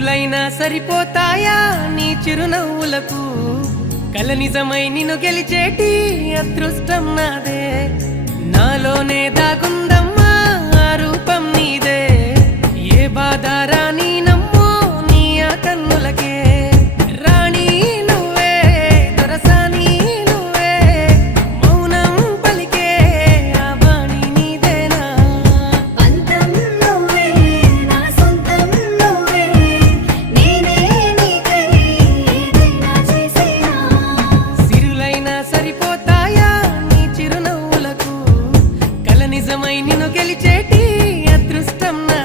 రోజులైనా సరిపోతాయా నీ చిరునవ్వులకు? కల నిజమై నిన్ను గెలిచేటి అదృష్టం నాదే. నిన్ను గెలిచేటి అదృష్టం నా